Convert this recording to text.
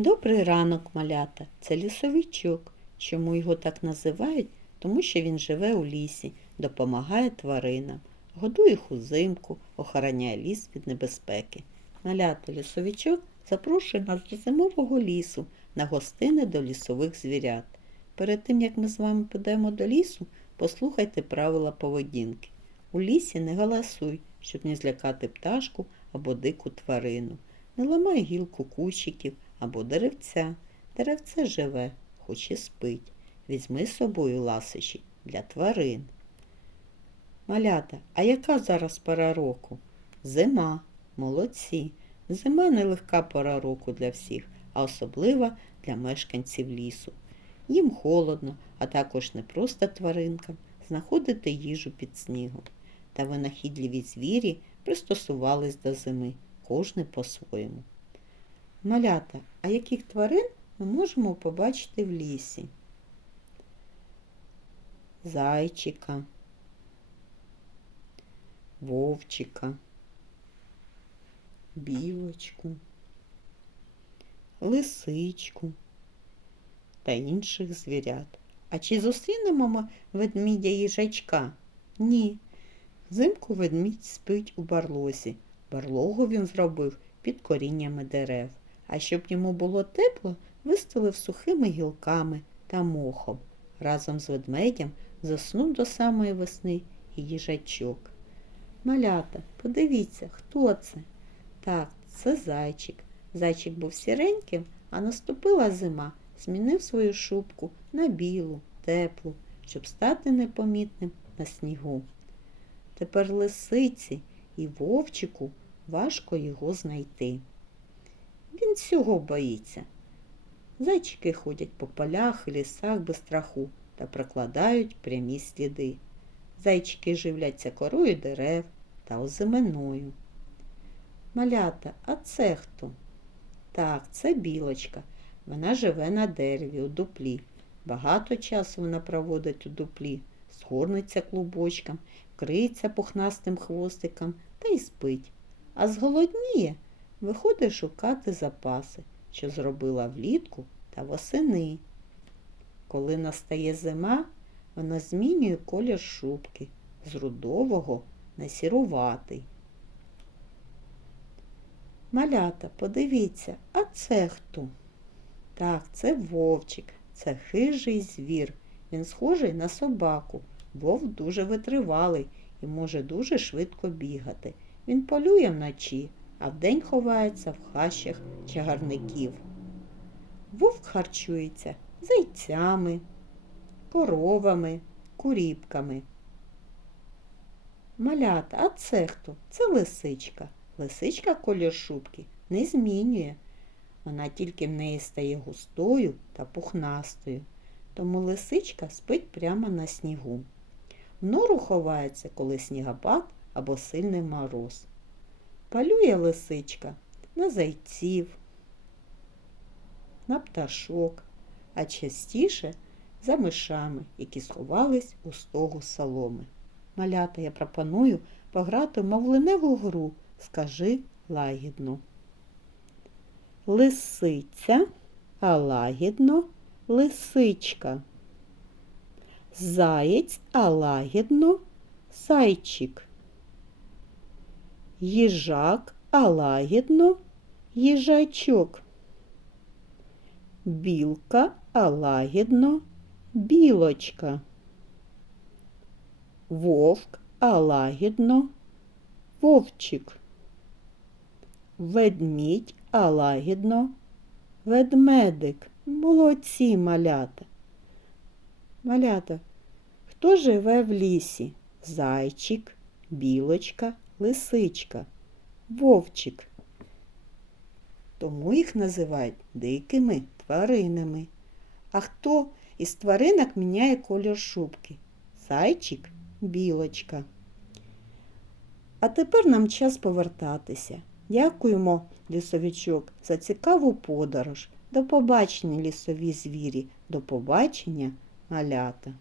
Добрий ранок, малята. Це лісовичок. Чому його так називають? Тому що він живе у лісі, допомагає тваринам, годує їх узимку, охороняє ліс від небезпеки. Малята лісовичок запрошує нас до зимового лісу на гостини до лісових звірят. Перед тим, як ми з вами підемо до лісу, послухайте правила поведінки. У лісі не галасуй, щоб не злякати пташку або дику тварину. Не ламай гілку кущиків або деревця. Деревце живе, хоч і спить. Візьми з собою ласощі для тварин. Малята, а яка зараз пора року? Зима. Молодці. Зима нелегка пора року для всіх, а особливо для мешканців лісу. Їм холодно, а також не просто тваринкам знаходити їжу під снігом. Та винахідливі звірі пристосувались до зими, кожний по-своєму. Малята, а яких тварин ми можемо побачити в лісі? Зайчика, вовчика, білочку, лисичку та інших звірят. А чи зустрінемо ми ведмідя їжачка? Ні. Взимку ведмідь спить у барлозі. Барлогу він зробив під коріннями дерев. А щоб йому було тепло, вистелив сухими гілками та мохом. Разом з ведмедем заснув до самої весни і їжачок. Малята, подивіться, хто це? Так, це зайчик. Зайчик був сіреньким, а наступила зима, змінив свою шубку на білу, теплу, щоб стати непомітним на снігу. Тепер лисиці і вовчику важко його знайти. Він всього боїться. Зайчики ходять по полях і лісах без страху та прокладають прямі сліди. Зайчики живляться корою дерев та озименою. Малята, а це хто? Так, це білочка. Вона живе на дереві у дуплі. Багато часу вона проводить у дуплі, згорнеться клубочком, криється пухнастим хвостиком та й спить. А зголодніє, виходить шукати запаси, що зробила влітку та восени. Коли настає зима, вона змінює колір шубки з рудового на сіруватий. Малята, подивіться, а це хто? Так, це вовчик, це хижий звір. Він схожий на собаку. Вовк дуже витривалий і може дуже швидко бігати. Він полює вночі, а вдень ховається в хащах чагарників. Вовк харчується зайцями, коровами, куріпками. Малята, а це хто? Це лисичка. Лисичка колір шубки не змінює. Вона тільки в неї стає густою та пухнастою. Тому лисичка спить прямо на снігу. В нору ховається, коли снігопад або сильний мороз. Палює лисичка на зайців, на пташок, а частіше за мишами, які сховались у стогу соломи. Малята я пропоную пограти в мовленеву гру Скажи лагідно. Лисиця, а лагідно лисичка. Заєць, а лагідно зайчик. Їжак, а лагідно їжачок. Білка, а лагідно білочка. Вовк, а лагідно вовчик. Ведмідь, а лагідно ведмедик. Молодці малята. Малята, хто живе в лісі? Зайчик, білочка, лисичка, вовчик. Тому їх називають дикими тваринами. А хто із тваринок міняє колір шубки? Зайчик, білочка. А тепер нам час повертатися. Дякуємо, лісовичок, за цікаву подорож. До побачення, лісові звірі, до побачення, малята.